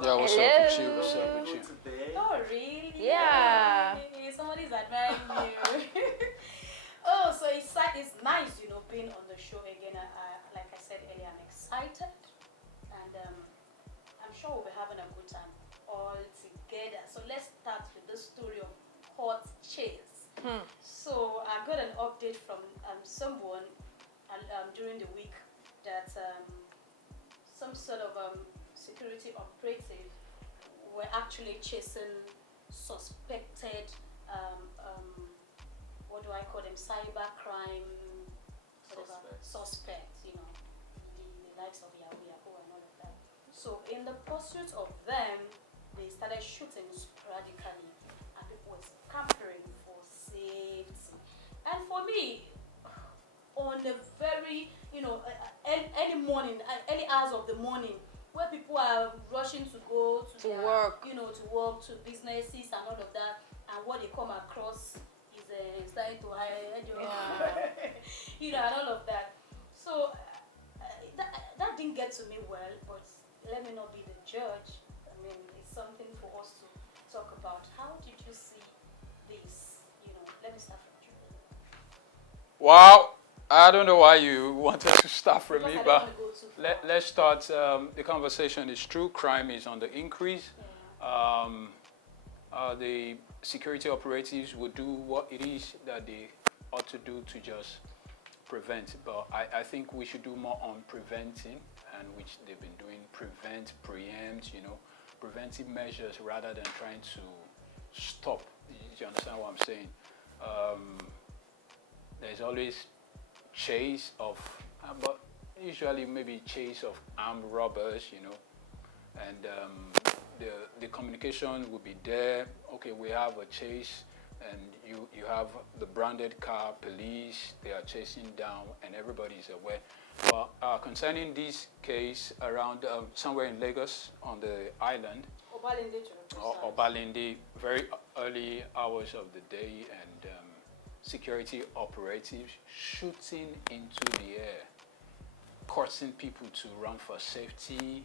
Yeah, what's up with you? What's up with you? Oh, really? Yeah. Hey, somebody's admiring you. Oh, so it's nice, being on the show again. Like I said earlier, I'm excited, and I'm sure we'll be having a good time all together. So let's start with the story of hot chase. So I got an update from someone during the week that some sort of security operative were actually chasing suspected, um, um, what do I call them, cyber crime, whatever, suspects, the likes of Yahoo Yahoo and all of that. So in the pursuit of them, they started shooting sporadically, and people were scampering for safety. And for me, on the very, early morning, early hours of the morning, where people are rushing to go to their, work, to work, to businesses and all of that, and what they come across is starting to hide, and all of that. So that didn't get to me well, but let me not be the judge. I mean, it's something for us to talk about. How did you see this? Let me start from you. Wow, I don't know why you wanted to start from Because me, I don't but want to go too far. let's start. The conversation is true. Crime is on the increase. The security operatives will do what it is that they ought to do to just prevent. But I think we should do more on preventing, and which they've been doing. Prevent, preempt, preventive measures rather than trying to stop. Do you understand what I'm saying? There's always chase of, but usually maybe chase of armed robbers, and the communication will be there. Okay, we have a chase, and you have the branded car, police, they are chasing down, and everybody is aware. But concerning this case around somewhere in Lagos on the island, Obalende, very early hours of the day, and security operatives shooting into the air, causing people to run for safety,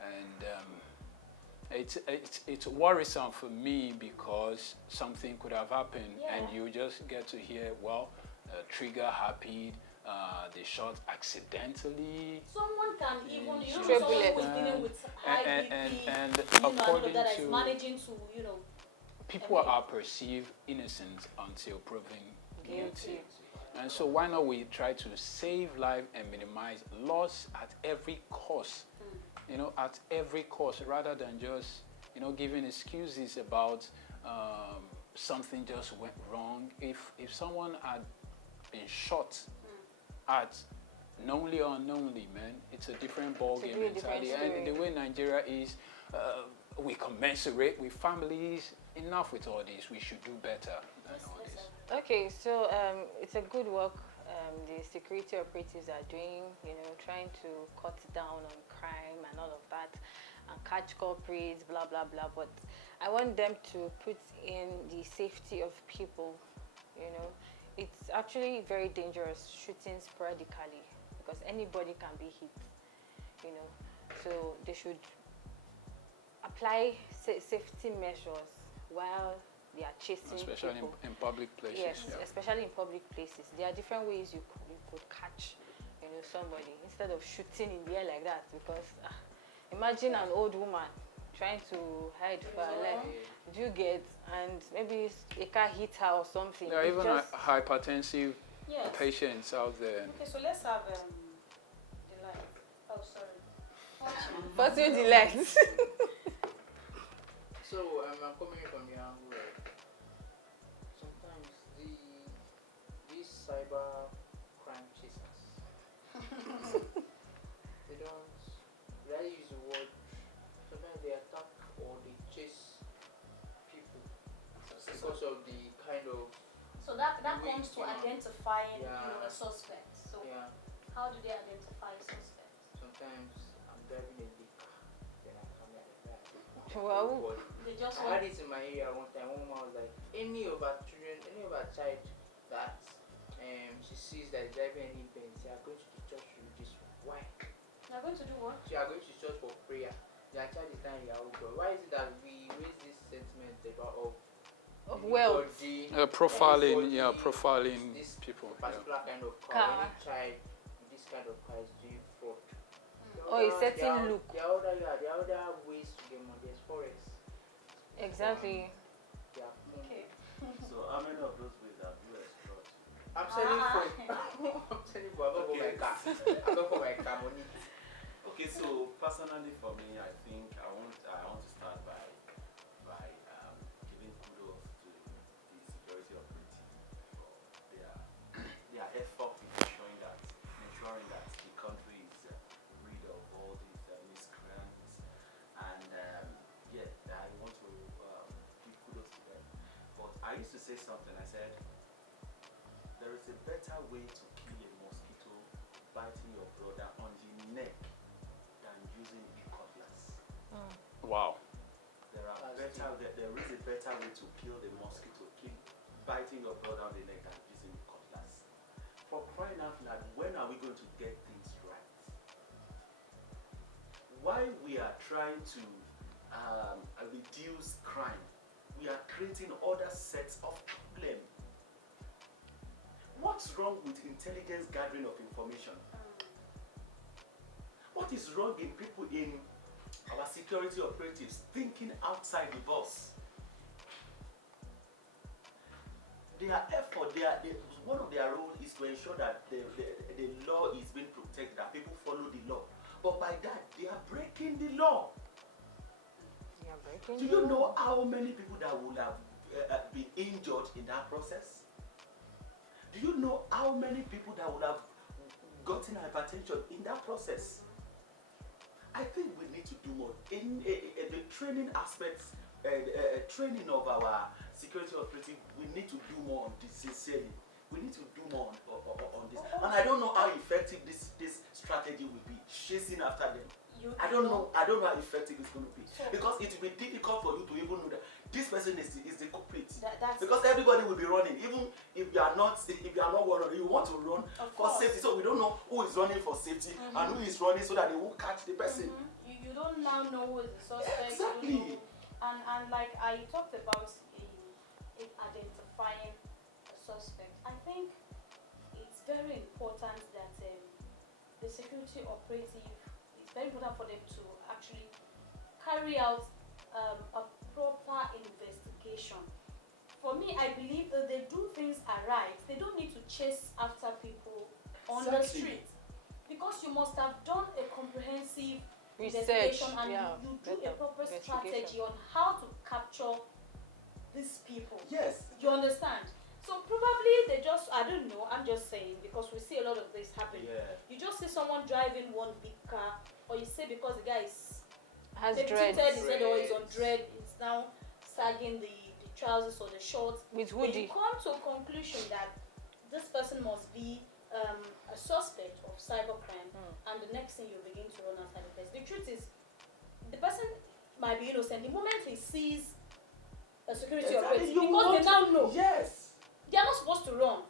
and it's worrisome for me because something could have happened, and you just get to hear, trigger happy. They shot accidentally. Someone can even, someone who is dealing with high BP, and according according is to managing to, people are perceived innocent until proven guilty. And so why not we try to save life and minimize loss at every cost, at every cost, rather than just, giving excuses about something just went wrong. If someone had been shot at knowingly or unknowingly, man, it's a different ballgame entirely. And the way Nigeria is, we commensurate with families. Enough with all this. We should do better than all this. Okay, so it's a good work the security operatives are doing, trying to cut down on crime and all of that, and catch culprits, blah, blah, blah. But I want them to put in the safety of people, It's actually very dangerous shooting sporadically because anybody can be hit, So they should apply safety measures while they are chasing especially people. in public places. Yes, especially in public places. There are different ways you could catch, somebody instead of shooting in the air like that. Because imagine an old woman trying to hide for her life. Do you get? And maybe a car hit her or something. There are even hypertensive patients out there. Okay, so let's have the light. Oh, sorry. What's your delight? So I'm coming from the angle. Sometimes these cyber crime chasers, they don't really use the word. Sometimes they attack or they chase people because of the kind of. So that comes to identifying a suspect. So how do they identify a suspect? Sometimes I'm driving a big car, then I come at the back. Wow. They just I had it in my area one time. One woman was like, any of our children, any of our child that she sees that is driving any Benz, they are going to the church to register. Why? They're going to do what? They are going to church for prayer. their child is dying Yahoo boy. Why is it that we raise this sentiment about Of wealth. anybody, Profiling, anybody, yeah, profiling this people. particular kind of car, Car. any child with this kind of car is doing fraud. Or a certain look. There are other ways to get money. There's forex. Exactly. Yeah. Okay. So how many of those ways have you explored? I'm selling for. I'm selling for. I'm not for my car. I'm not for my car money. Okay, so personally for me, I think I want to start by giving kudos to the security operatives for their effort in ensuring that the country is rid of all these miscreants, and yeah, I want to give kudos to them. But I used to say something. I said there is a better way to kill a mosquito biting your brother on the neck than using a cutlass. Wow. There is a better way to kill the mosquito, biting your brother on the neck than using a cutlass. For crying out loud, when are we going to get things right? While we are trying to reduce crime, we are creating other sets of problems. What's wrong with intelligence gathering of information? What is wrong in people in our security operatives thinking outside the box? Their effort, one of their roles is to ensure that the law is being protected, that people follow the law. But by that, they are breaking the law. Do you know how many people that would have been injured in that process? Do you know how many people that would have gotten hypertension in that process? I think we need to do more in the training aspects, training of our security operative. We need to do more on this sincerely. We need to do more on this, and I don't know how effective this strategy will be. Chasing after them. I don't know how effective it's going to be, because it will be difficult for you to even know that this person is the culprit. Because everybody will be running, even if you are not one, you want to run for safety. So we don't know who is running for safety and who is running so that they won't catch the person. You don't now know who is the suspect. Exactly. And like I talked about in identifying a suspect, I think it's very important that the security operative, it's very important for them to actually carry out a proper investigation. For me, I believe that they do things aright. They don't need to chase after people on the street, because you must have done a comprehensive investigation and you do a proper strategy on how to capture these people. Yes. You understand? So probably they just, I don't know, I'm just saying, because we see a lot of this happen. Yeah. You just see someone driving one big car, or you say because the guy Has they've dreads. treated his head or he's on dread, it's now sagging the trousers or the shorts. With Then hoodie. you come to a conclusion that this person must be a suspect of cybercrime, and the next thing you begin to run after the person. The truth is, the person might be innocent. The moment he sees a security operative, because they now know. Yes. They are not supposed to run.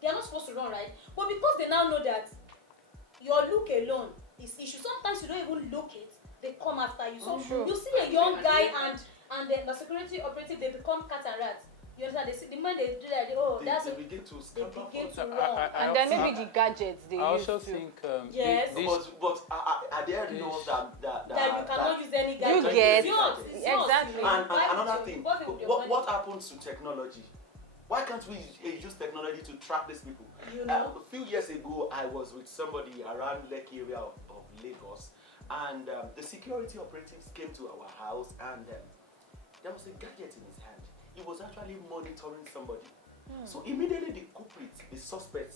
They are not supposed to run, right? But because they now know that your look alone is issue. Sometimes you don't even look it, they come after you. So you see a young guy and the security operative, they become cat and rat. You understand? They see the man, they do that. They begin to they scamper begin for to run. And then maybe the gadgets they I use also to. think Yes. but are there laws that you cannot use any You gadget. get- It's yours. It's yours. Exactly. You And buy it another to- thing, what with your money? what happens to technology? Why can't we use technology to track these people? You know? A few years ago, I was with somebody around Lekki area of Lagos, and the security operatives came to our house, and there was a gadget in his hand. He was actually monitoring somebody. So immediately the culprit, the suspect,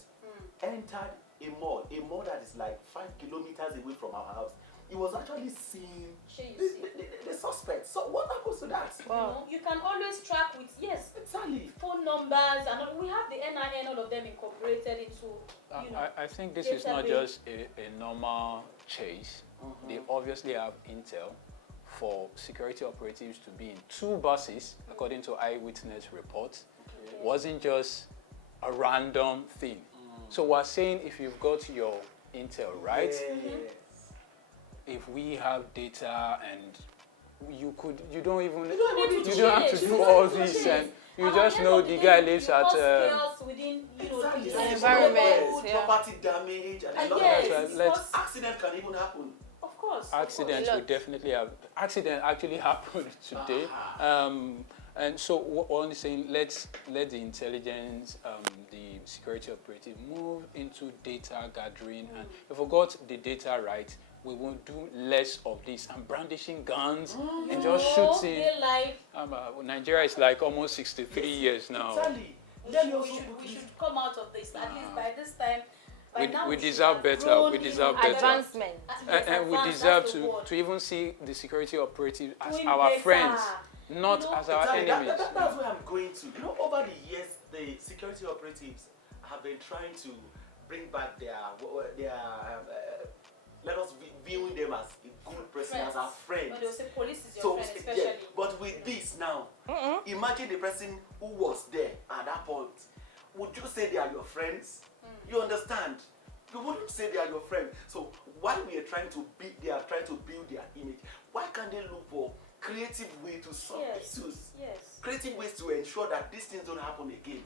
entered a mall that is like 5 kilometers away from our house. He was actually seeing the suspect. So what happens to that? Wow. You can always track with, yes, Exactly. phone numbers, and we have the NIN, all of them incorporated into, I think this is not database. just a normal chase. They obviously have intel for security operatives to be in 2 buses, according to eyewitness reports. Okay. Wasn't just a random thing. So we're saying if you've got your intel right, Yes. if we have data and you don't even You don't need to you don't have to change. do You all don't need to this, change. and you And just at the know end of the day, guy lives you at. cause chaos within, Exactly. the environment, Food, yeah. property damage, and a And lot yes, of That's things. right. Let's- Accident can even happen. of course. Accidents A will lot. definitely have. Accident actually happened today, and so what I'm saying, let the intelligence, the security operative move into data gathering, and if we got the data right, we will do less of this and brandishing guns and just shooting. They like, Nigeria is like almost 63 years now. Exactly. we Let should, me we, also should, we quickly. should come out of this. At least by this time, by We- now we should deserve have better. grown We in deserve level. better. Advancement. Yes, And we advance, deserve that's the word. to even see the security operative as Doing our better. friends, not You know, as our Exactly. enemies. That's where I'm going to. You know, over the years, the security operatives have been trying to bring back their let us viewing them as a good person, as our friends. But they'll say police is your So, friend, yeah, especially. but with this now, imagine the person who was there at that point. Would you say they are your friends? You understand? You wouldn't say they are your friends. So while we are trying to build, they are trying to build their image. Why can't they look for creative way to solve Yes. issues? Yes. Creative ways to ensure that these things don't happen again.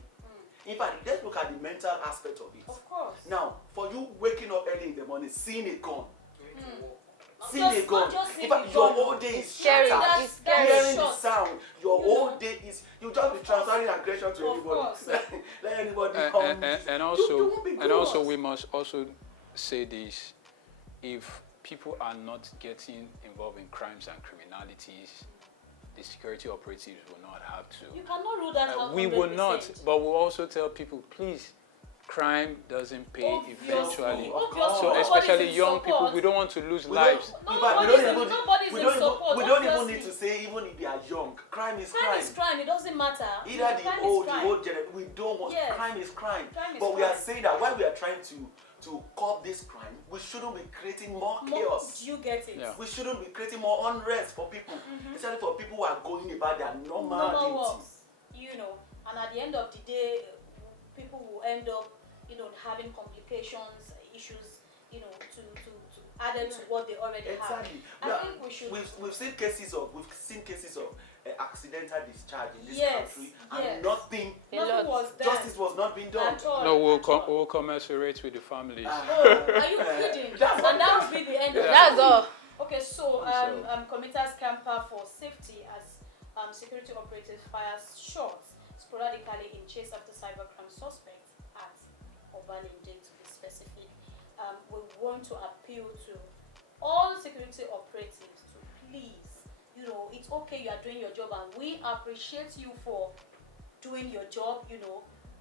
In fact, let's look at the mental aspect of it. Of course. Now, for you waking up early in the morning, seeing a gun, Not seeing a just- gun, not just in seeing fact, the your gun. whole day is It's scary. shattered. It's scary. Hearing the shot. sound, your You whole know. day is, you just be transferring aggression to Of anybody. course. Let anybody And, come. and You also, won't be and also, good. we must also say this: if people are not getting involved in crimes and criminalities, the security operatives will not have You to. cannot rule that out. We will 100%. not, but we'll also tell people, please, crime doesn't pay Obviously, eventually. obviously, So nobody's especially in young people, support. we don't want to lose We lives. don't, in fact, we don't even, nobody's we in don't even, support, we don't even obviously. need to say even if they are young. Crime is Crime crime. is crime. It doesn't matter. Either the crime old, is the crime. old generation, we don't want Yes. crime is crime. Crime is But we are crime. saying that while we are trying to curb this crime, we shouldn't be creating more chaos. Do you get it? Yeah. We shouldn't be creating more unrest for people, especially for people who are going about their normal Normal duty. works, you know, and at the end of the day, people will end up, having complications, issues, to add to what they already Exactly. have. Yeah, I think we should. We've seen cases of accidental discharge in this Yes, country, yes. and nothing, A Nothing lot. was done justice was not being done. at all. No, at all. we'll commiserate with the families. Oh, are you kidding? That's what- And that would be the end of it. That's all. Okay, so So- Committer's camper for safety as security operatives fires shots sporadically in chase after cybercrime suspects at Obalende, to be specific. We want to appeal to all security operatives to please, it's okay you are doing your job and we appreciate you for doing your job,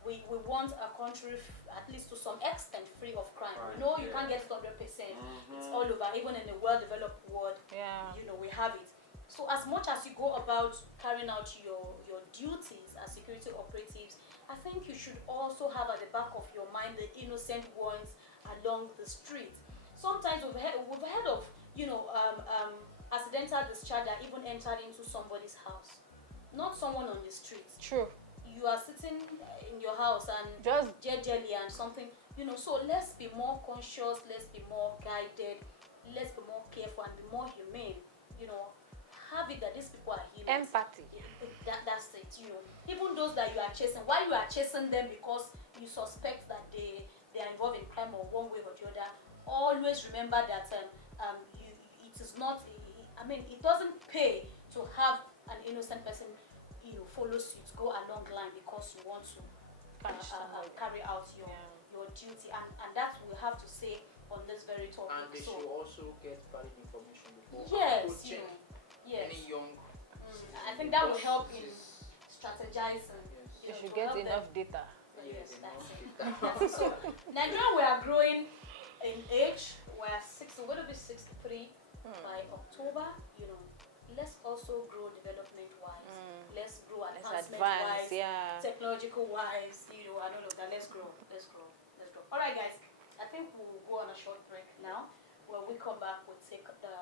We want a country, at least to some extent, free of crime. Right, You yeah. can't get it 100%. It's all over, even in a well-developed world. Yeah. We have it. So as much as you go about carrying out your duties as security operatives, I think you should also have at the back of your mind the innocent ones along the street. Sometimes we've heard of accidental discharge that even entered into somebody's house, not someone on the street. True. You are sitting in your house and Just jelly and something, so let's be more conscious, let's be more guided, let's be more careful and be more humane. Have it that these people are humans. empathy. That's it. Even those that you are chasing, why you are chasing them because you suspect that they are involved in crime or one way or the other. Always remember that it is not. It doesn't pay to have an innocent person follow suit, go along the line because you want to carry out your duty, and that we have to say on this very topic. And they should also get valid information before Yes, approaching yes. any young. I think that will help in Yes. strategizing. You should to get help them. enough data. Yes, Yes, that's it. enough That's it. So, Nigeria, we are growing in age. We're we're going to be 63 by October. Let's also grow development-wise. Let's grow Let's advancement-wise, advance, yeah. technological-wise. And all of that. Let's grow. All right, guys. I think we'll go on a short break now. When we come back, we'll take the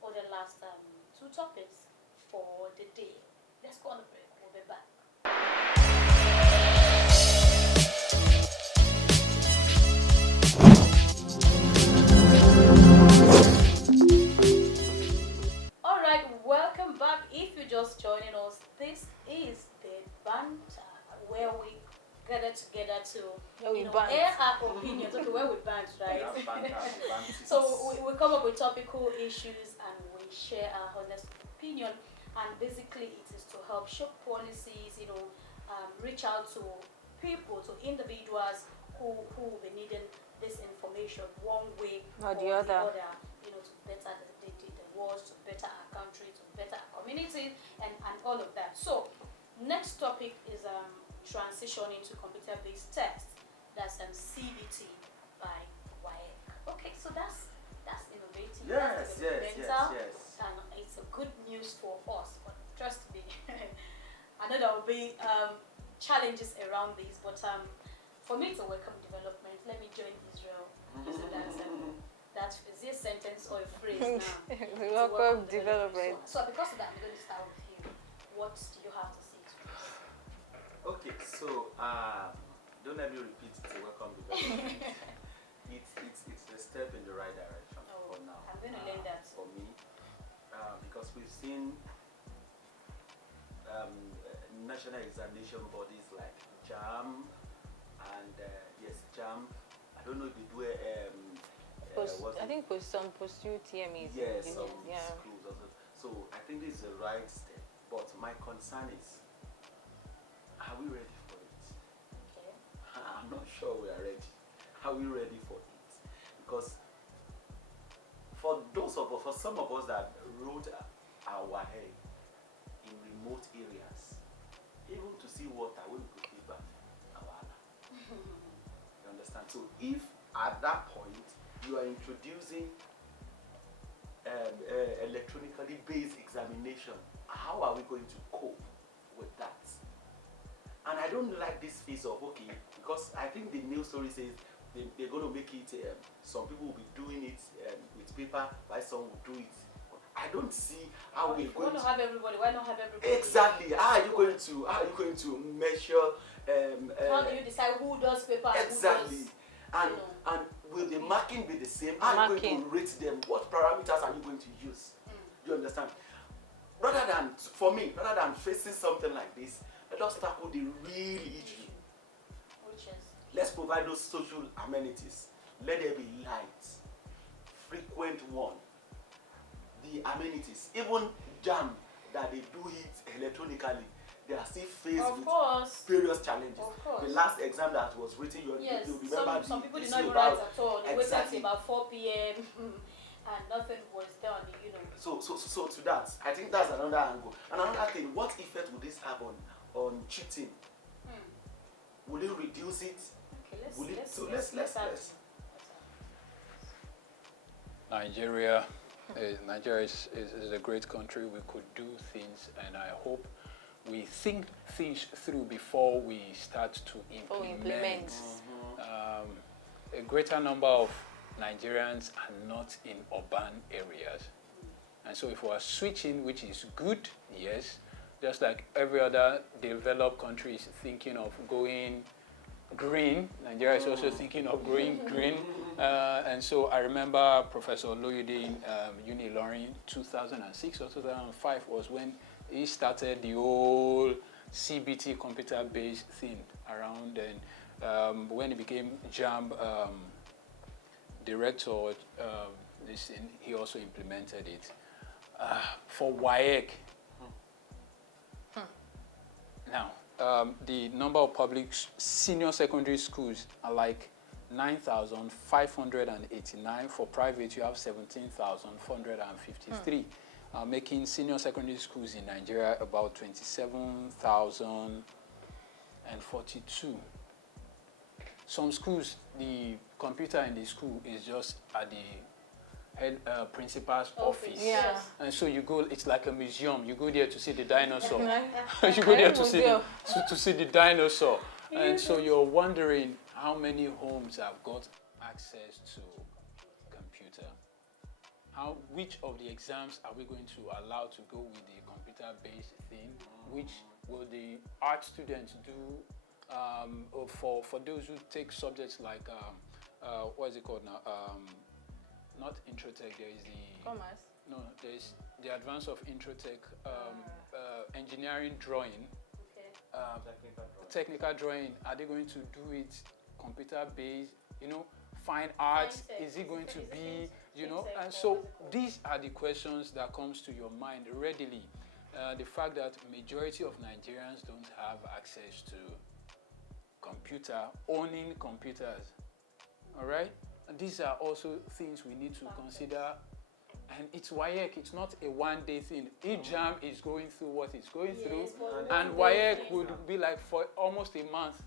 other last two topics for the day. Let's go on a break. We'll be back. to Yeah, we you know, banned. air our opinions. Okay, where we banned, right? So we come up with topical issues and we share our honest opinion. And basically, it is to help shape policies, you know, reach out to people, to individuals who will be needing this information one way Or the other. you know, to better the world, to better our country, to better our community, and all of that. So, next topic is transitioning to computer-based tests. That's CBT by WAEC. Okay, so that's innovative. Yes, that's yes, developmental, yes. and it's a good news for us. But trust me, I know there will be challenges around this, but for me to welcome development, let me join Israel. So that's is it a sentence or a phrase now? We welcome development. So because of that, I'm going to start with you. What do you have to say to this? Okay, so don't let me repeat it. Welcome development. it's a step in the right direction for now. I'm going to learn that. For me, because we've seen national examination bodies like JAM and yes, JAM. I don't know if they do I think some post-UTMEs. yes, some yeah. schools also. So I think this is the right step. But my concern is, are we ready for it? Okay. I'm not sure we are ready. Are we ready for it? Because for some of us that wrote our head in remote areas, even to see water, we could be back our You understand? So if at that point you are introducing electronically based examination, how are we going to cope with that? And I don't like this phase of, okay, because I think the news story says they're going to make it, some people will be doing it with paper, while some will do it. I don't see how we're going to have everybody. Why not have everybody? Exactly. How are you going to measure? How do you decide who does paper? Exactly. And who does, And will the marking be the same? How are you going to rate them? What parameters are you going to use? Do you understand? Rather than facing something like this, let us tackle the real issue. Which is? Let's provide those social amenities. Let there be light, frequent one. The amenities, even JAM that they do it electronically, they are still faced with various challenges. Of course. The last exam that was written, you remember some people did not even write at all. They waited until about 4 p.m. and nothing was done, you know. So to that, I think that's another angle. And another thing, what effect would this have on cheating? Will it reduce it? Okay, let's Nigeria is a great country. We could do things, and I hope we think things through before we start to implement. A greater number of Nigerians are not in urban areas. And so if we are switching, which is good, yes, just like every other developed country is thinking of going green, Nigeria is also thinking of going green. And so I remember Professor Loyude in Unilorin 2006 or 2005 was when he started the whole CBT computer-based thing around. And when he became JAM director, he also implemented it. For WAEC, now, the number of public senior secondary schools are like 9,589. For private, you have 17,453, making senior secondary schools in Nigeria about 27,042. Some schools, the computer in the school is just at the head principal's office. Yeah. And so you go, it's like a museum. You go there to see the dinosaur. You go there to see the dinosaur. And so you're wondering how many homes have got access to computer. Which of the exams are we going to allow to go with the computer-based thing? Which will the art students do? For those who take subjects like what is it called now? Not Introtech. There is the Commerce. No, there is the advance of Introtech, engineering drawing. Okay. technical drawing? Are they going to do it computer based? Fine arts? Is it going to be? And so these are the questions that comes to your mind readily. The fact that majority of Nigerians don't have access to owning computers. All right, and these are also things we need to consider. And it's WAEC, it's not a one-day thing. Each jam is going through what it's going through, and WAEC would be like for almost a month.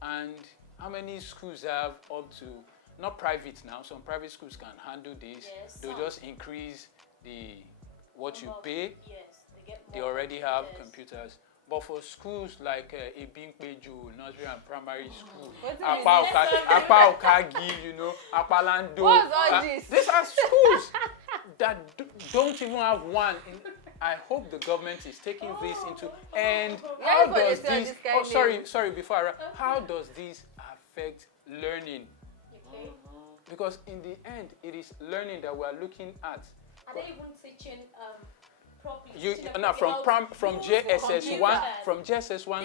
And how many schools have up to, not private now, some private schools can handle this. They'll just increase what you pay. They already have computers. But for schools like Ebinkpeju, nursery and primary school, Apa Okagi, Apalando. What's all this? These are schools that don't even have one. I hope the government is taking this into. And how does this? Oh, sorry. Before how does this affect learning? Because in the end, it is learning that we are looking at. Are they even teaching? From JSS1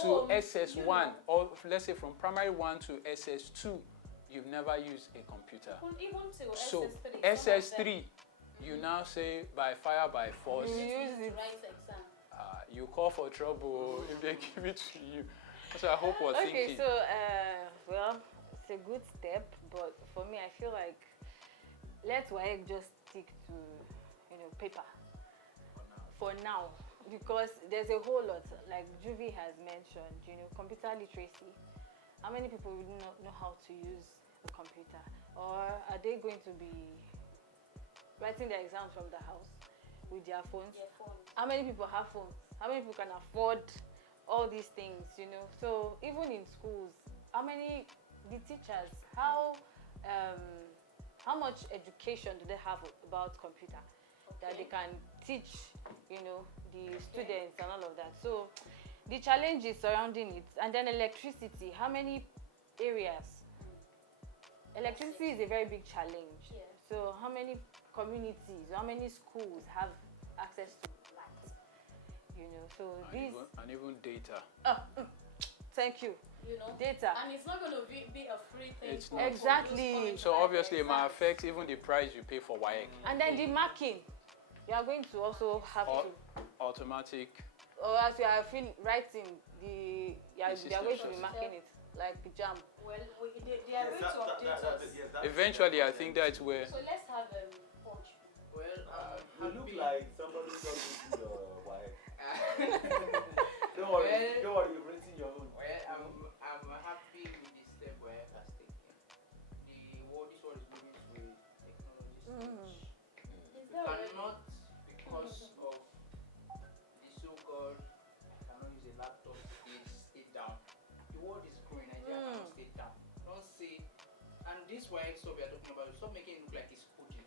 to SS1, or let's say from primary 1 to SS2, you've never used a computer. Even to So SS3, you now say by fire by force. You use it. Write exam. You call for trouble if they give it to you. So I hope we're thinking. Okay, so well, it's a good step, but for me, I feel like let WAEC just stick to paper. For now, because there's a whole lot, like Juvie has mentioned, computer literacy. How many people would not know how to use a computer? Or are they going to be writing their exams from the house with their phones? How many people have phones? How many people can afford all these things, So even in schools, the teachers, how much education do they have about computer? That they can teach, the students and all of that. So the challenges surrounding it, and then electricity. How many areas? Electricity is a very big challenge. So how many communities, how many schools have access to light? So and even data. Thank you. Data. And it's not going to be a free thing. It's not. Exactly. So obviously it might affect even the price you pay for WAEC. And then the marking. You are going to also have to automatic. Or as you are writing you are going to be marking it like the jam. Well, they are going to update us. Eventually, I think that's where. So let's have punch. Well, you look like somebody who's into your wife. Don't worry, you're raising your own. Well, I'm happy with the step WAEC has taken. This world is moving with technology. Cannot, because of the so-called, I cannot use a laptop to stay down. The world is growing, Nigeria cannot stay down. Don't say, and this WAEC stuff we are talking about, stop making it look like it's coding.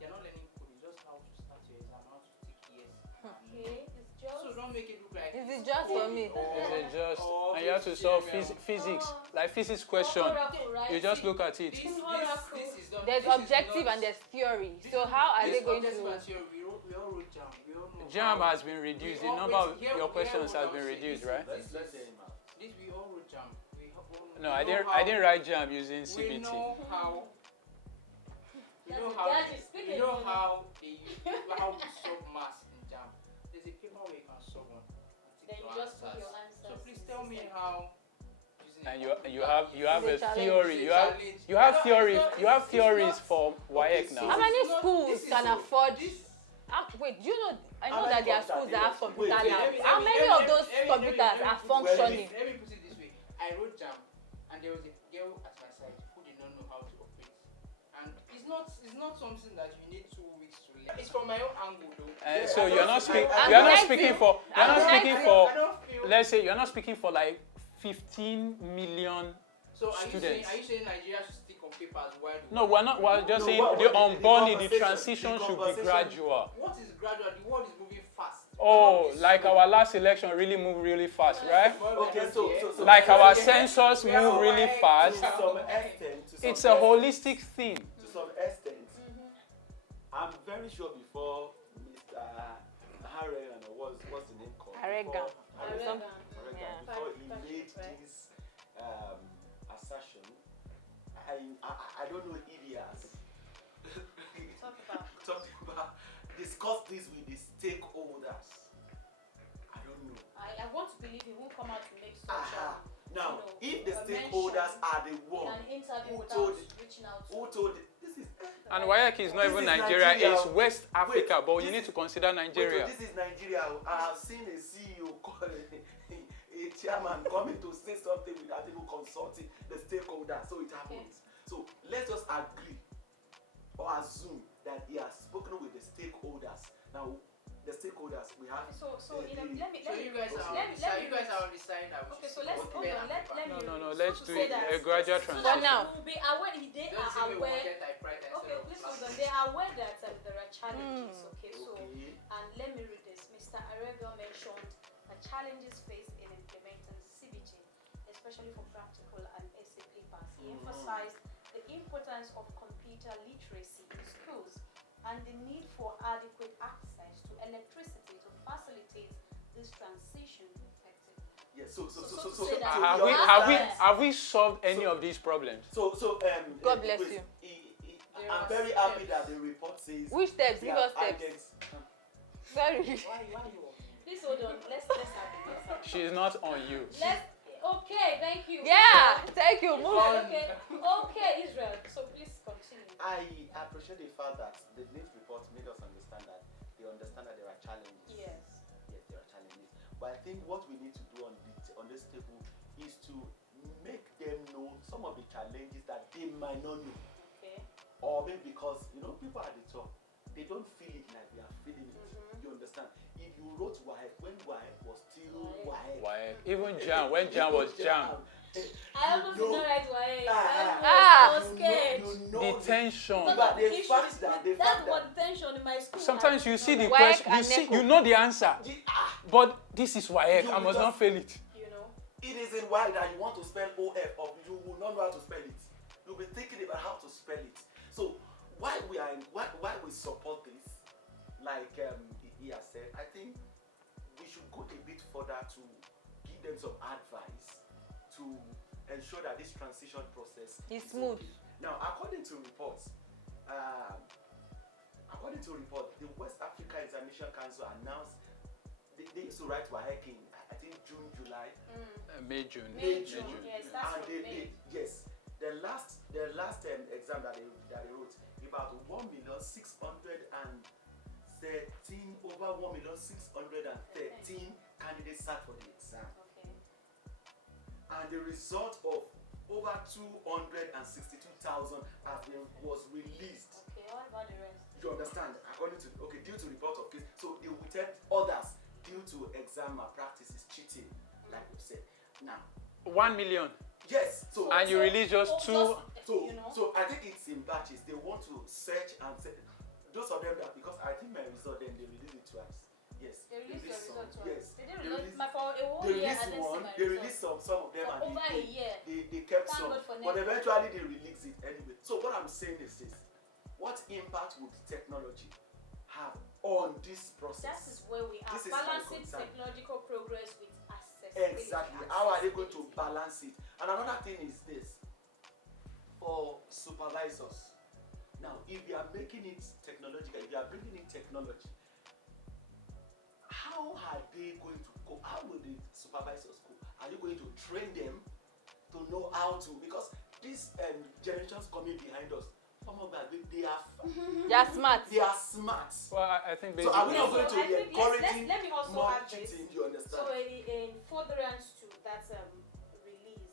You're not learning coding, just how to start your exam, how to take ES. Okay, it's just. So don't make it look like. Is it just for me? Is it just? And you have to solve physics, like physics question. You just look at it. This is not, there's objective and there's theory. So how are they going to? We all wrote JAM. We all know. JAM has been reduced. The number of your questions has been reduced, right? Let's hear him out. This we all wrote JAM. No, I didn't write JAM using We CBT. know how. You know how we solve maths in JAM. There's a paper where you can solve one. Then you just put your answers. So please tell me how. And you have a theory. You have theories for WAEC now. How many schools can afford? Wait, do you know? I know that there are schools that have computers now. How many of those computers are functioning? Let me put it this way. I wrote JAM, and there was a girl at my side who did not know how to operate. And it's not something that you need 2 weeks to learn. It's from my own angle, though. So you're not speaking for. Let's say you're not speaking for like 15 million students. Are you saying Nigeria should stick on papers? No, we're not. We're just saying the unborn, the transition should be gradual. What is gradual? The world is moving fast. Oh, like our last election really moved really fast, right? Okay, so Like our census move really fast. To some extent, It's a holistic thing. to some extent, I'm very sure before Mr. Harrigan, or what's the name called? Harrigan. Some- Arrogant. yeah. Before he Right. made this assertion, I don't know if he has Talk about. talked about discussed this with the stakeholders. I don't know. I want to believe he won't come out to make such Aha. Now, you know, if the a stakeholders mention are the in one an interview who without told reaching out to who told this is And WAEC is not This even is Nigeria, Nigeria. it's West Africa, but you this need is- to consider Nigeria. This is Nigeria. I have seen a CEO call a chairman coming to say something without even consulting the stakeholders. So it happens. So let's just agree or assume that he has spoken with the stakeholders. Now, the stakeholders we have. So let me So you guys are let me- let me- you guys are on the side that we Okay, should so let's support hold pen on. and Let paper. me No, so let's to do say it that- a gradual so transition. that For now. we will be aware. They Don't are tell me we aware. won't get typewriter instead Okay, of please plastic. hold on. They are aware that there are challenges. Okay, so Okay. and let me read this. Mr. Arega mentioned the challenges faced in implementing CBT, especially for practical and essay papers. He emphasized the importance of computer literacy in schools and the need for adequate access to electricity to facilitate this transition effectively. Yes. So to say So that- Have you we, understand? have we, have we solved any of these problems? So God bless please, you. There I'm are very steps. happy that the report says Which steps? they Give have us steps. added- Sorry. Why you want me? Please hold on. Let's have it. Let's have it. She's not on you. Okay, thank you. Yeah, thank you. Move. Okay, Israel. So please continue. I appreciate the fact that the news report made us understand that they understand that there are challenges. Yes. Yes, there are challenges. But I think what we need to do on this table is to make them know some of the challenges that they might not know. Okay. Or maybe because, people at the top, they don't feel it like we are feeling it. You understand? If you wrote WAEC, when WAEC was still WAEC. WAEC. Even Jam, when Jam was Jam. I almost did not write why. Ah. I was so scared. The tension. Because But of the the issues fact that- the with- fact that's what tension in my school. Sometimes you see the WAEC question, you and see, NECO. you know the answer, but this is WAEC, You I must just- not fail it. You know. It is in WAEC that you want to spell OF, or you will not know how to spell it. You'll be thinking about how to spell it. So why we support this, like he has said, I think we should go a bit further to give them some advice to ensure that this transition process Is is smooth. okay. Now, according to reports, the West Africa Examination Council announced they used to write WAEC in, I think, June, July. May, June. May, May, June. June. Yes, that's And what May. yes, the last exam that they wrote, about 1,613 over 1,613 candidates sat for the exam, Okay. and the result of over 262,000 was released. Okay. What about the rest? You understand? According to due to report of case, so they will tell others due to exam malpractices, cheating, like we said. Now, 1 million. yes, so And you release just two. So I think it's in batches. They want to search and say, those of them that, because I think my result then they release it twice. Yes. They released your some. result twice. Yes. They didn't They release released- my for a whole They year. I released didn't see one. my They result. released some of them, For and over a year. they kept Thank some. God for But Nigeria. eventually they released it anyway. So what I'm saying is this: what impact would technology have on this process? That is where we are This is my balancing concern. technological progress with accessibility. Exactly. How are they going to balance it? And another thing is this: for supervisors. Now, if you are making it technological, if you are bringing in technology, how are they going to go? How will the supervisors go? Are you going to train them to know how to? Because these generations coming behind us, some of them they are You're smart. they are smart. Well, I think So are we basically, not going to So I be think encouraging let me also more add this. cheating? You understand? So in furtherance to that release,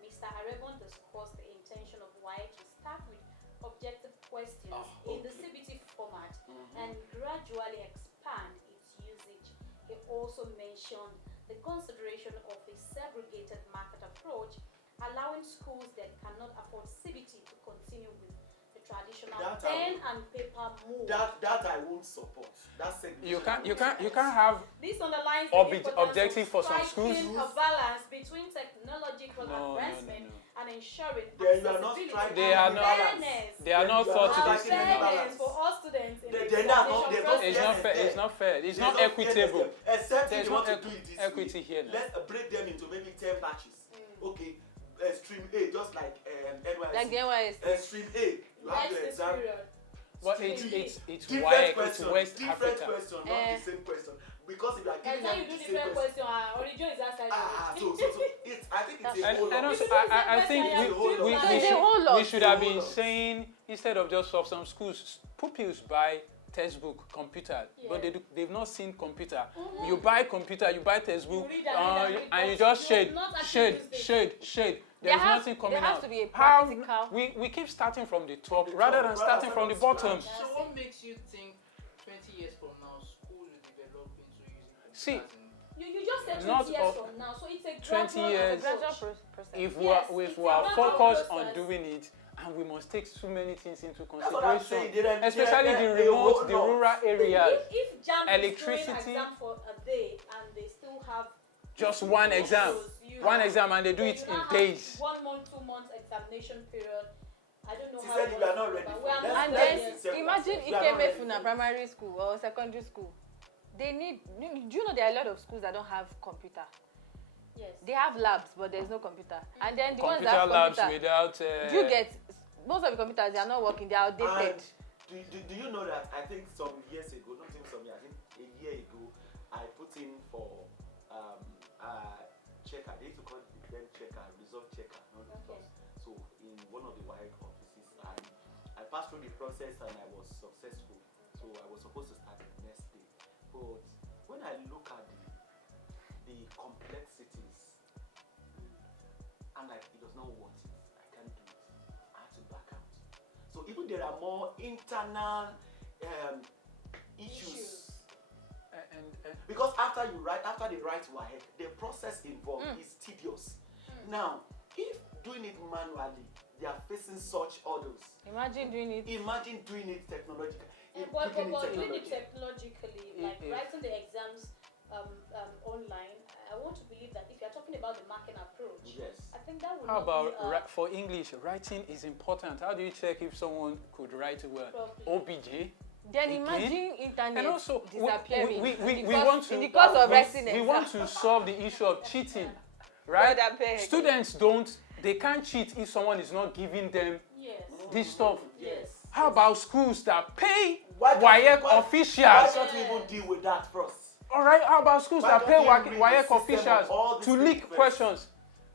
Mr. Aragon discussed the intention of why to start with objective questions in the okay. CBT format and gradually expand its usage. He also mentioned the consideration of a segregated market approach, allowing schools that cannot afford CBT to continue with the traditional That I pen will- and paper mode. That I won't support. That's you can't have This underlines Ob- the importance objective of for some striking schools. a balance between technological no. advancement and and ensuring Then you are not accessibility striking They are and not- fairness. They are not thought to not be striking any similar. balance. Fairness for all students in the Then that's not- examination there's no process. It's not fair. fairness It's not fair. It's There's not no fairness equitable. there. Except There's if you no want to do it this equity way. here now. Let's break them into maybe 10 batches. Okay, stream A, just like NYSC. Like the NYSC. Stream A, you have your Next exam. period. But Stream it's B. it's Different West question, different Africa. question, not the same question. Because if you are By the giving time them you do the same different question, question, origin is outside. so it's. I think it's a And, whole and lot. also, This is the I same think question I we, have we, to do. we, It's a should, whole lot. we should have It's a been whole lot. saying, instead of just for some schools, pupils buy textbook, computer, but Yeah. they've not seen computer. You buy computer, you buy textbook, You read and read, and you but just you shade, not actually shade, use it. shade. There There's has- nothing coming there has out. to be a How practical- we keep starting from the top From the rather top, than starting from the bottom. Yeah. So what makes you think 20 years from now schools will develop into using See, computers in- You just said Not 20 years of- from now, so it's a 20 gradual years. approach. process. If Yes, we it's are a focused process. on doing it, and we must take so many things into That's what I'm consideration, saying. especially the They remote, hold the on. rural areas. If JAMB Electricity. is doing exam for a day and they still have Just one exam, one exam, and they do it in days. 1 month, 2 months examination period. I don't know She how. said it we are works, not ready but for we are that. not And Let's ready. then be serious. imagine We are not ready Ikemefuna for primary school or secondary school. They need. Do you know there are a lot of schools that don't have computer? Yes. They have labs, but there's no computer. And then the ones that Computer have labs computer, without. do you get most of the computers? They are not working. They are outdated. And do you know that I think some years ago, not even some years, I think a year ago, I put in for checker. They used to call it the checker, result checker, not Okay. results. So in one of the WIC offices, I passed through the process and I was successful. So I was supposed to start the next day. But when I look at the complexities, and like it does not want it, I can't do it. I have to back out. So even there are more internal issues. And Because after the right WAEC, the process involved is tedious. Now, if doing it manually, they are facing such orders. Imagine doing it. Imagine doing it technologically. But Putting doing it technology. technologically, like If- writing the exams online, I want to believe that if you're talking about the marking approach, Yes. I think that would how not be about for English, writing is important. How do you check if someone could write well? Probably. OBJ. Then Again? imagine internet And also, disappearing. we because- want to in the course of we excellence. want to solve the issue of cheating, right? Brother Peg. Students they can't cheat if someone is not giving them yes. this stuff. Yes. How about schools that pay Why can't- WAEC why- Why officials? can't we even deal with that first? All right, how about schools Why that don't pay you read the WAEC system of officials all these to leak people? questions?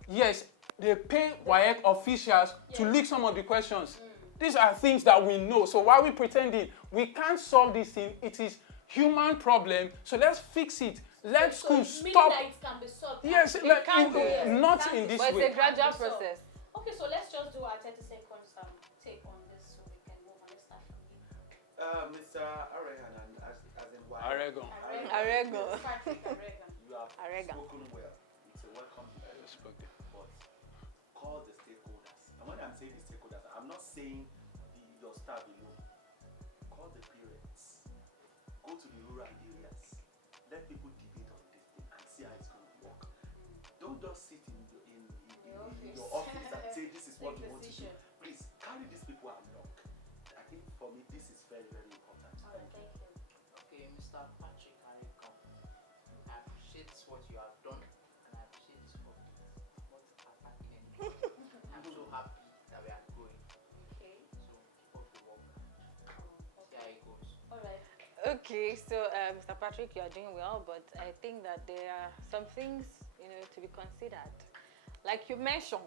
Yes, they pay WAEC officials to Yes. leak some of the questions. These are things that we know. So why are we pretending? We can't solve this thing. It is human problem. So let's fix it. Let So schools meaning stop. that it can be solved. Yes, It like, can be, yes, it not can in be. this But way. it's a gradual Can be solved. process. Okay, so let's just do our 30 seconds take on this so we can move on. Let's start from you. Mr. Arehan, and as in why? Aragon. Arego. Patrick Arregan. You have Aregan. spoken well. It's a welcome to you. But call the stakeholders. And when I'm saying the stakeholders, I'm not saying your staff alone. Call the parents. Go to the rural areas. Let people debate on this thing and see how it's going to work. Don't just sit in your office and say this is what Take you want to do. decision. Please carry these people along. I think for me this is very, very important. All right, thank you. Okay, Mr. Patrick Arika, I appreciate what you have done and I appreciate what not attacking anyone. I'm so happy that we are growing. Okay. So keep up the work. See how it goes. All right. Okay, so Mr. Patrick, you are doing well, but I think that there are some things, to be considered. Like you mentioned,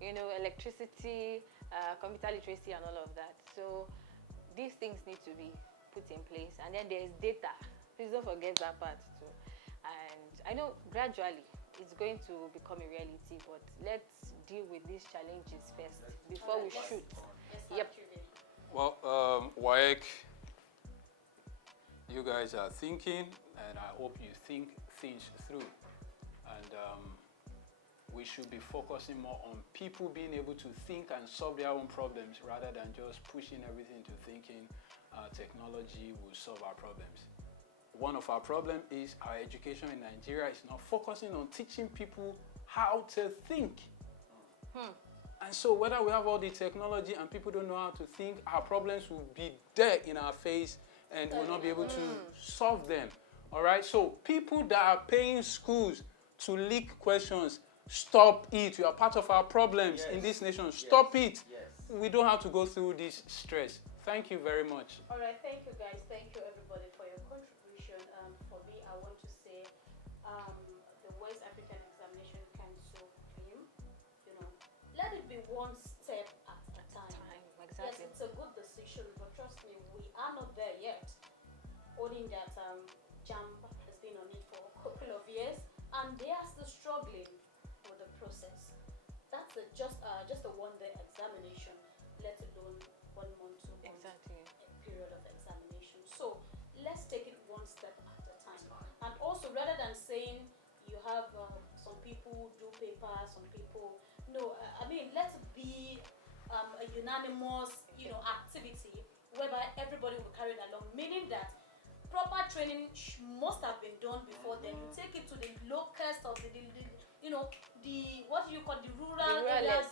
electricity, computer literacy, and all of that. So these things need to be put in place. And then there's data. Please don't forget that part too. And I know gradually it's going to become a reality, but let's deal with these challenges first before we shoot. Let's Yep. start with you. Well, WAEC, you guys are thinking, and I hope you think things through. And we should be focusing more on people being able to think and solve their own problems rather than just pushing everything to thinking technology will solve our problems. One of our problems is our education in Nigeria is not focusing on teaching people how to think. And so whether we have all the technology and people don't know how to think, our problems will be there in our face and we'll not be able to solve them. All right? So people that are paying schools to leak questions, stop it. You are part of our problems in this nation. Stop it. We don't have to go through this stress. Thank you very much. All right, thank you guys. Thank you everybody for your contribution. For me, I want to say the West African examination can so clean. Let it be one step at a time. Yes, Exactly. it's a good decision, but trust me, we are not there yet. Owning that JAMB has been on it for a couple of years, and they are still struggling with the process. That's just a one-day examination, let alone 1 month, 2 months Exactly. period of examination. So let's take it one step at a time. And also, rather than saying you have some people do paper, some people no, I mean let it be a unanimous, activity whereby everybody will carry it along. Meaning that proper training must have been done before. Then you take it to the locust of the what do you call the rural areas,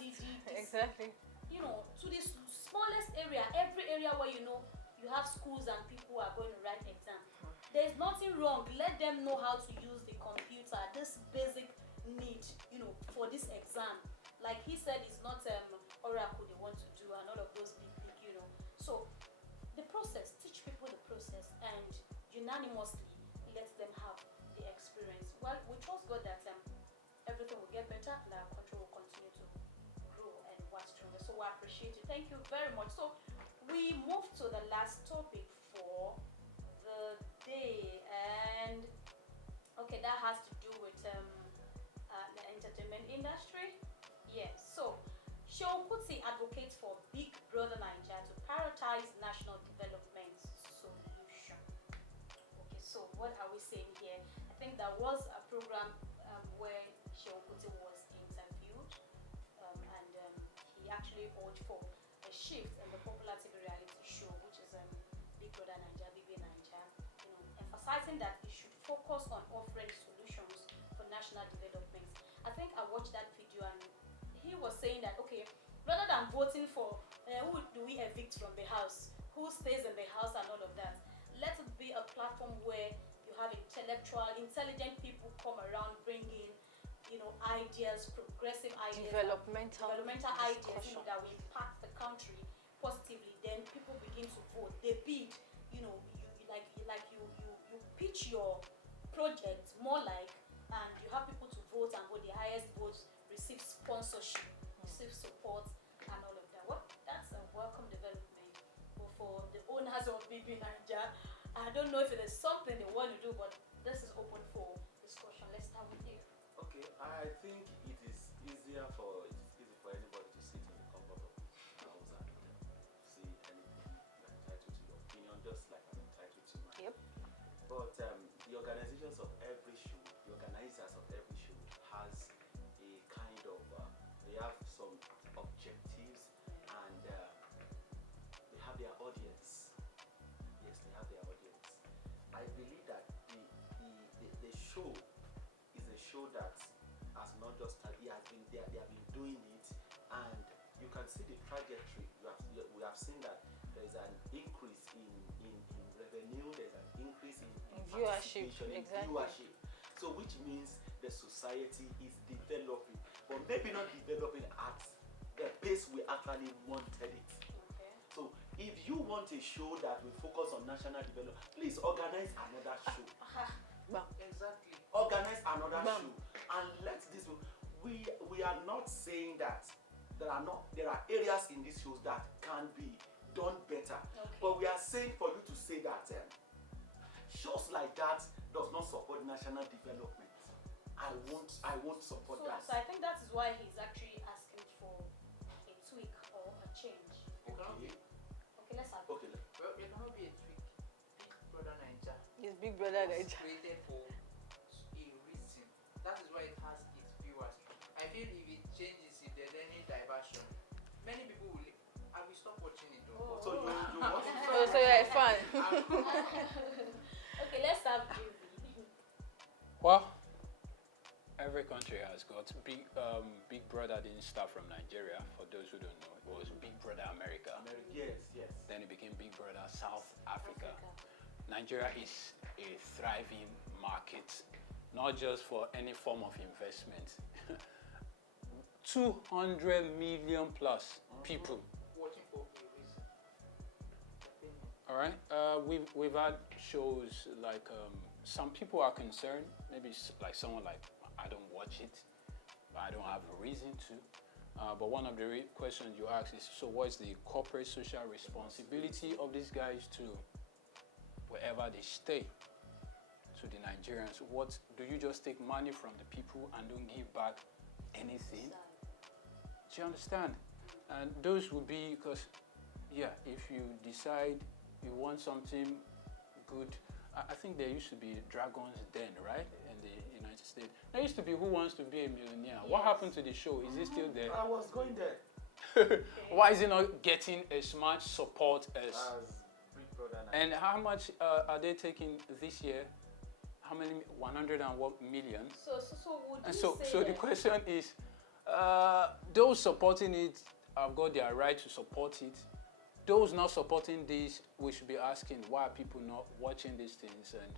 Exactly. to the smallest area, every area where you have schools and people are going to write exam. There's nothing wrong. Let them know how to use the computer. This basic need, for this exam. Like he said, it's not Oracle they want to do and all of those big. So the process, teach people the process and unanimously let them have the experience. Well, we trust God that everything will get better and our country will continue to grow and work stronger. So we appreciate you. Thank you very much. So we move to the last topic for the day, and okay, that has to do with the entertainment industry. Yes. So Seun Kuti advocates for Big Brother Naija to prioritize national development solution. Okay, so what are we saying here? I think there was a program where Seun Kuti was interviewed, and he actually urged for a shift in the popular TV reality show, which is Big Brother Naija, Big Naija, emphasizing that it should focus on offering solutions for national development. I think I watched that video and he was saying that, okay, rather than voting for who do we evict from the house, who stays in the house and all of that, let it be a platform where you have intelligent people come around bringing, ideas, progressive ideas, Developmental ideas, discussion. that will impact the country positively. Then people begin to vote. They bid, you pitch your project more like, and you have people to vote, and the highest votes receive sponsorship, receive support, and all of that. Well, that's a welcome development. But for the owners of BB Naija, I don't know if it is something they want to do, but this is open for discussion. Let's start with you. Okay, I think it is easy for anybody to sit in the comfort of his house and see anything. You're entitled to your opinion, just like I'm entitled to mine. Yep. But the organizations of every show, the organizers of every show has a kind of, they have some objectives and they have their audience. Yes, they have their audience. I believe that the show is a show that has not just started, they have been doing it, and you can see the trajectory. We have seen that there is an increase in revenue, there's an increase in viewership, participation, in exactly. viewership. So which means the society is developing, but maybe not developing at the pace we actually wanted it. Okay. So if you want a show that will focus on national development, please organize another show. Exactly. Organize another show and let this. We are not saying that there are areas in these shows that can be done better, but we are saying for you to say that shows like that does not support national development. I won't support that. So I think that is why he's actually asking for a tweak or a change. It cannot be. Okay, let's have. Okay. Well, it cannot be a trick. Big Brother Naija It's Big Brother was Naija. created for a reason. That is why it has its viewers. I feel if it changes, if there's any diversion, many people will. I will stop watching it. Though. So you want to Oh, so you're a fan. Okay, let's have Julie. Well, Every country has got Big Brother didn't start from Nigeria. For those who don't know, it was Big Brother America. Yes, yes. Then it became Big Brother South Africa. Nigeria is a thriving market, not just for any form of investment. 200 million plus people. Watching for a reason. All right. We've had shows like some people are concerned. Maybe like someone like I don't watch it, I don't have a reason to. But one of the questions you ask is, so what is the corporate social responsibility of these guys to wherever they stay, to the Nigerians? What do you just take money from the people and don't give back anything? Do you understand? And those would be because, yeah, if you decide you want something good, I think there used to be Dragon's Den, right, in the United States. There used to be Who Wants to Be a Millionaire. Yes. What happened to the show? Is it still there? I was going there. Why is it not getting as much support as Big Brother? And how much are they taking this year? How many? 100 and what million? So would And you so say the question is, those supporting it have got their right to support it. Those not supporting this, we should be asking, why are people not watching these things? And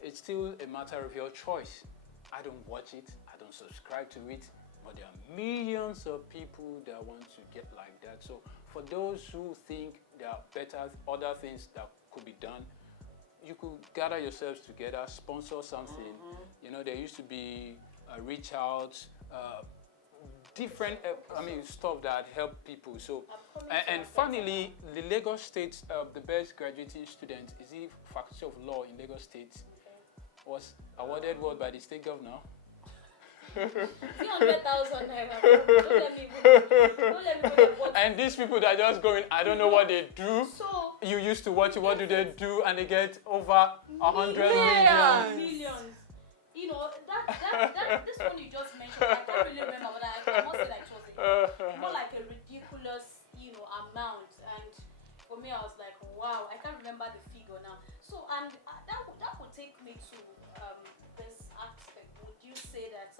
it's still a matter of your choice. I don't watch it, I don't subscribe to it, but there are millions of people that want to get like that. So for those who think there are better, other things that could be done, you could gather yourselves together, sponsor something. You know, there used to be reach outs, different stuff that help people. So and funnily, the Lagos State, the best graduating student is the Faculty of Law in Lagos State, was awarded what by the state governor. 300,000 naira. Don't let me go. And these people that are just going, I don't know what they do. So You used to watch it, what do they do? And they get over 100 million. Millions. You know, that this one you just mentioned, I can't really remember, but I must say that it was more like a ridiculous, amount. And for me, I was like, wow, I can't remember the figure now. So, and that would take me to this aspect. Would you say that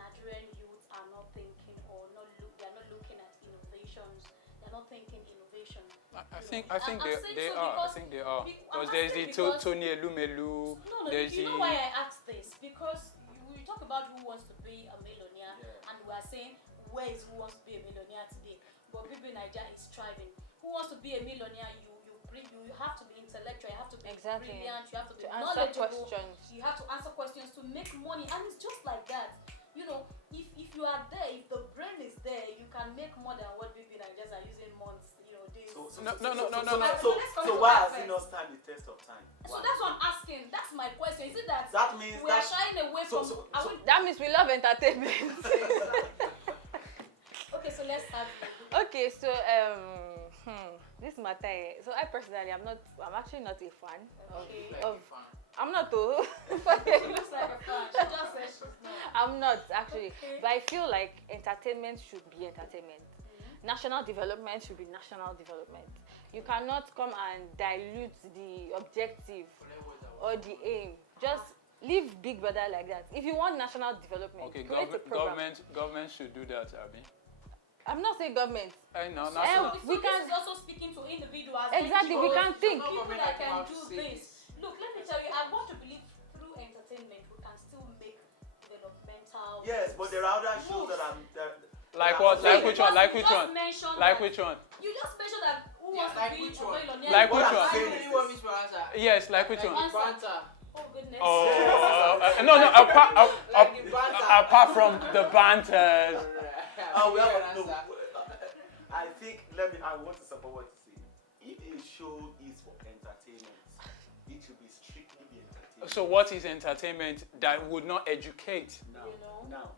Nigerian youth are not thinking or they're not looking at innovations? They're not thinking innovation. I think they are. I think they are. Because there's the Tony Elumelu. No, you know why I asked this? Because we talk about who wants to be a millionaire, and we are saying where is who wants to be a millionaire today? But people in Nigeria is striving. Who wants to be a millionaire? You have to be intellectual. You have to be brilliant. You have to be knowledgeable. You have to answer questions to make money, and it's just like that. You know, if you are there, if the brain is there, you can make more than what people in Nigeria are using months. Days. No. So why has it not stand the test of time? So that's what I'm asking. That's my question. Is it that means we are shying away from? That means we love entertainment. Okay, so let's have it. Okay, so this matter. So I personally, I'm actually not a fan of. I'm not though. She looks like a fan. She just said she's not. I'm not actually, Okay. but I feel like entertainment should be entertainment. National development should be national development. You cannot come and dilute the objective or the aim. Just leave Big Brother like that. If you want national development, Okay, create a program. government should do that, Abby. I'm not saying government. I know, We can also speaking to individuals. Exactly, we can think. People that can do this. Look, let me tell you, I want to believe through entertainment we can still make developmental. Yes, but there are other shows that are. Like what? Like which one? Like which one? Like which one? You just mentioned that who wants to be a millionaire. Like which What I'm one? saying You want me to answer? Yes, like which one? Banter. Oh goodness. No. Like the banter. Apart from the banters. I think I want to support what you say. If a show is for entertainment, it should be strictly be entertainment. So what is entertainment that would not educate? Now,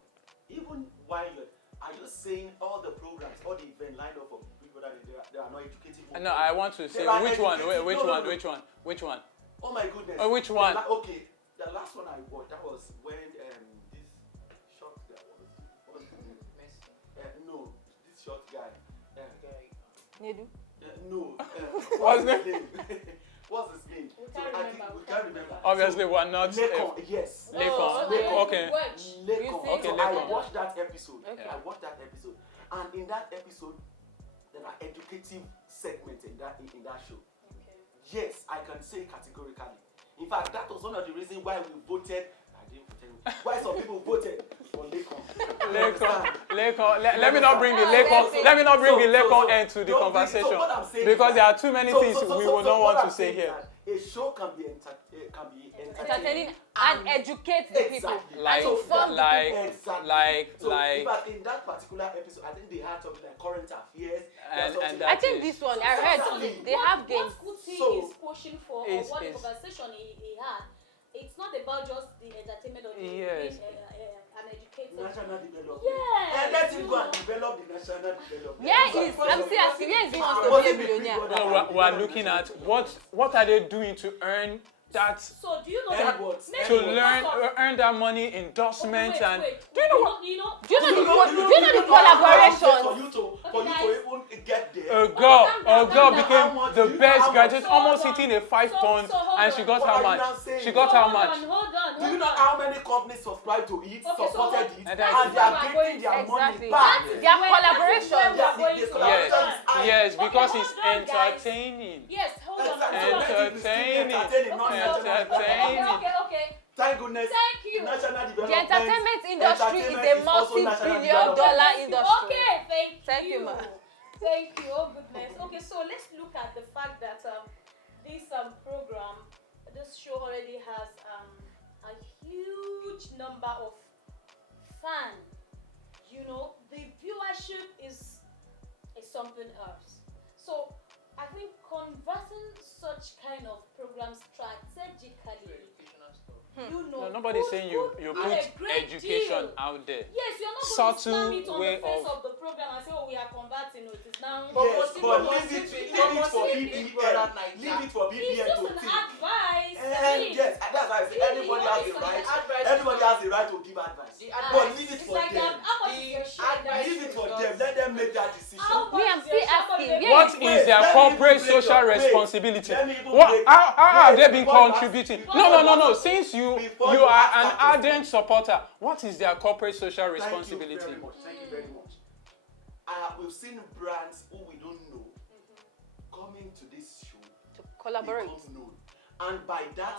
even while are you saying all the programs, all the event lined up for people that they are not educating? No, I want to say which one? Which one? Oh my goodness. Which one? Okay, the last one I watched, that was when this short guy was no, this short guy. Nedu? No. What's his name? what's his name? We So can't I think remember. we can't remember. Obviously, we're not. Lekon, yes. Lekon. Oh, Okay. Lekon. Okay, So Lekon. I watched that episode. Okay. I watched that episode, and in that episode, there are educative segments in that show. Okay. Yes, I can say categorically. In fact, that was one of the reasons why we voted. I didn't vote. Why some people voted for Lekon. Lekon. Let me not bring the Lekon. Let me not bring the Lekon end to the conversation So what I'm saying because is there that- are too many things we will not what want I'm to say saying is here. that a show can be Entertaining and educate the people. Exactly. Like, So inform the like, people. Exactly. like, So, like, in fact, in that particular episode, I think they had something like current affairs. And something I that think is- this one, I Exactly. heard they have games. What Kuti So- is pushing for, Is- or what the is- conversation he had, it's not about just the entertainment of Yes. being an educator. national development. Yes, And let him you go and know. develop the national development. Yeah, Because- is I'm still asking, where is he wants to Was be a it Big millionaire? Brother? No, we're looking at what are they doing to earn that So do you know And that what? maybe to because of- earn that money, endorsements, Okay, and wait. do you know what? You know, Do you know the For collaborations? you to guys. even get there. A girl calm down, became how much- the do you know best how much- graduate, so almost hold on. hitting a 5 So- points, so hold and she on. got What how are you much? now saying? She got So how hold much? on, hold on. Do you know how many companies subscribed to it, Okay, so supported what- it, And and that's- they are getting their Exactly. money back? That is Their where- collaboration. that is where Yeah, we're going the to. collaboration Yes, is high. yes, because Okay, it's hold on, guys. entertaining. Yes, hold on. Exactly. hold on. Entertaining. Not Okay, Entertaining. okay. Thank goodness. Thank you. National development. The entertainment industry is entertainment a is also national multi-billion development. dollar industry. Okay, Thank you, ma. Thank you. Oh goodness. Okay, so let's look at the fact that this program, this show already has a huge number of fans. You know, the viewership is something else. So I think converting such kind of programs strategically, Educational stuff. you know, No, nobody's saying you could put be a great education deal. out there. Yes, you're not Subtle going to slam it on way the face of- of the program and say, oh, we are converting it. It's now. Yes, But but must leave it it be- for must it be BBN. Brother Naija? Leave it for It's BBN just to an think. advice. And yes, that's why I say everybody has the right. Everybody has the right to give advice. The But advice. leave it It's for like them. how much is The your share? advice Leave it for is them. Let them make that decision. How much Me, I'm is your still share? asking, Somebody- where What is- is their let me corporate even break social your- wait, responsibility? let me even What? break- How have they wait, been before you contributing? ask- No. Since you before you you are ask an that question. ardent supporter, what is their corporate social Thank you responsibility? very much. Thank you very much. We've seen brands who we don't know coming to this show. To collaborate. Become known. And by that,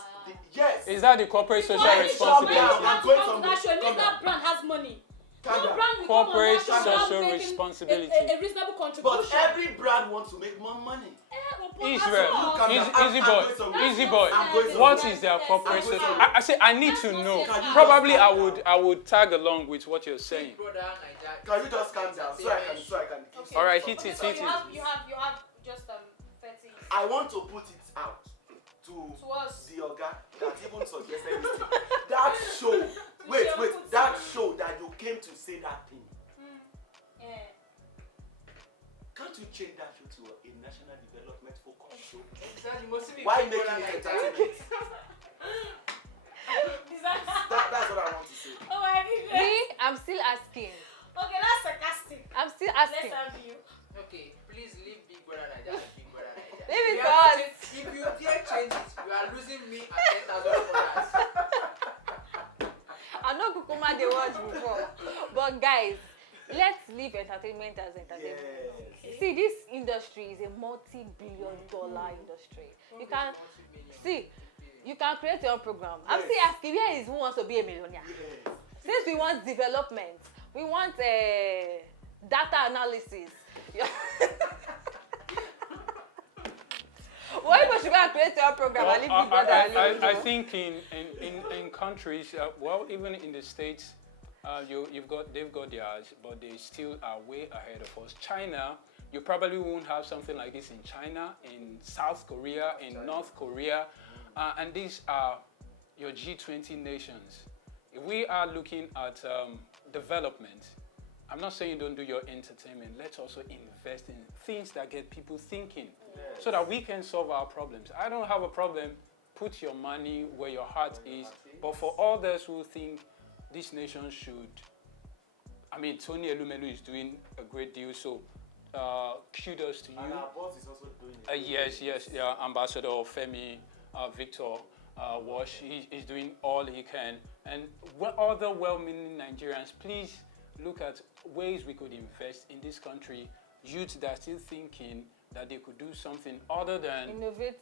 yes. Is that the corporate social Why is calm responsibility? down? Brand I'm going come to that show, it somewhere. means Calm that brand has money. Calm No down. brand will Corporate come on that show social without making responsibility. a reasonable contribution. But every brand wants to make more money. Israel, Calm down. easy I'm boy, going somewhere. easy boy. I'm going What somewhere. is their corporate I'm going social? somewhere. I say I need to That's know. not fair. Can you Probably just I calm would down? I would tag along with what you're saying. Big Brother Naija. Can you just calm down so I can give Okay. All right, some- hit Okay, it, so hit you it. have just 30 I want to put it out to to us. the Oga that even suggested this thing. That show, wait, that show that you came to say that thing. Yeah. Can't you change that show to a national development focus show? Exactly. Must it be Why Big making Brother it Naija? entertainment? Is that? That's what I want to say. Oh, I didn't. Me, I'm still asking. Okay, that's sarcastic. I'm still Let's asking. have you. Okay, please leave Big Brother Naija as Big Brother Naija. Leave it We for have to us. change- If you dare change it, you are losing me and 10,000 followers. I know Kukuma they watch before. But guys, let's leave entertainment as entertainment. Yes. See, this industry is a multi-billion dollar industry. You can see, you can create your own program. I'm Yes. still asking, where is who wants to be a millionaire? Yes. Since we want development, we want data analysis. Why people should go and create your own program and leave Big Brother alone? I think in countries, well, even in the States, they've got theirs, but they still are way ahead of us. China, you probably won't have something like this in China, in South Korea, in North Korea, and these are your G20 nations. If we are looking at development, I'm not saying don't do your entertainment. Let's also invest in things that get people thinking, so that we can solve our problems. I don't have a problem. Put your money where your heart is. But for others who think this nation should, I mean, Tony Elumelu is doing a great deal, so kudos to you. And our boss is also doing it. Yes, yeah, Ambassador Femi Victor Wash, he's doing all he can. And other well-meaning Nigerians, please look at ways we could invest in this country. Youth that are still thinking that they could do something other than... Innovative.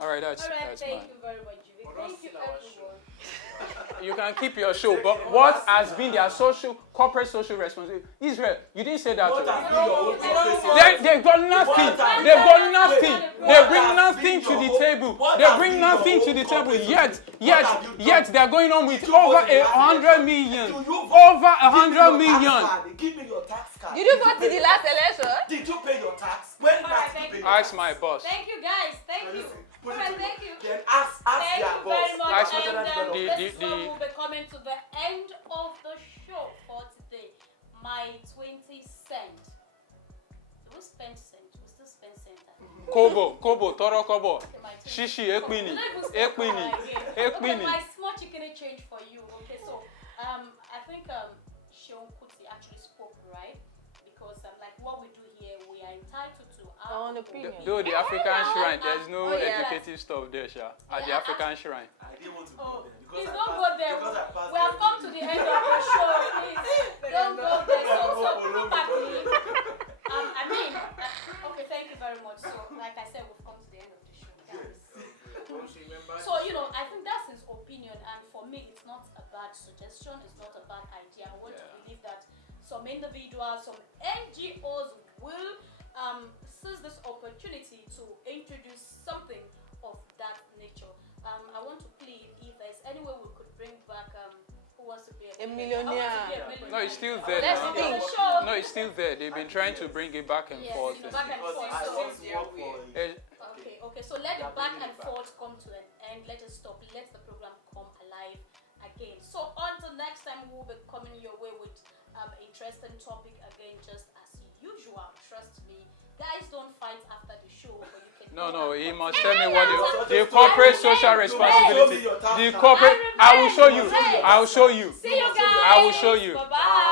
All right, that's thank mine. you very much, Jimmy. Thank you, everyone. You can keep your show, but what has been their corporate social responsibility? Israel, you didn't say that. What has been your own corporate They've got nothing. They've got nothing. They bring nothing to the table. They bring nothing to the table. Yet they're going on with over 100 million. Over 100 million. Give me your tax card. Did you vote in the last election? Did you pay your tax? When last did you pay your tax? Ask my boss. Thank you, guys. Thank you. Put it Alright, to thank you. Then ask Thank their you boss. very much. Ask And this the- one will be coming to the end of the show for today. My 20 cent. Do we spend cent? We still spend cent. Kobo, toro kobo. Okay, my 20 Shishi, cent. ekpini. We don't even spend Ekpini. that again. Ekpini. Okay, my small chicken change for you. Okay, so I think Seun Kuti actually spoke right, because like what we do here, we are entitled to our Own opinion. Though the African shrine, there's no Oh, yeah. educative stuff there, Sha. At the African shrine. I didn't want to Oh, go there because please I don't passed- go there. because I passed We have there. come to the end of the show. Please don't go there. So look at me. Okay, thank you very much. So, like I said, we've come to the end of the show, guys. So, I think that's his opinion, and for me, it's not a bad suggestion. It's not a bad idea. I want to believe that some individuals, some NGOs will seize this opportunity to introduce something of that nature. I want to plead if there's any way we could bring back who wants to be A millionaire. No, it's still there. Let's now. think. No, it's still there. They've been trying to bring it back and Yes, forth. back and Because forth. I So, want to work for it. Okay. So let the back and forth come to an end. Let it stop. Let the program come alive again. So until next time, we'll be coming your way with interesting topic again, just as usual. Trust me, guys. Don't fight after the show. But you can No, he must tell me what the Hey, corporate social hey, responsibility. hey, The corporate. I will show you. Hey. I will show you. See you guys. I will show you. Bye bye.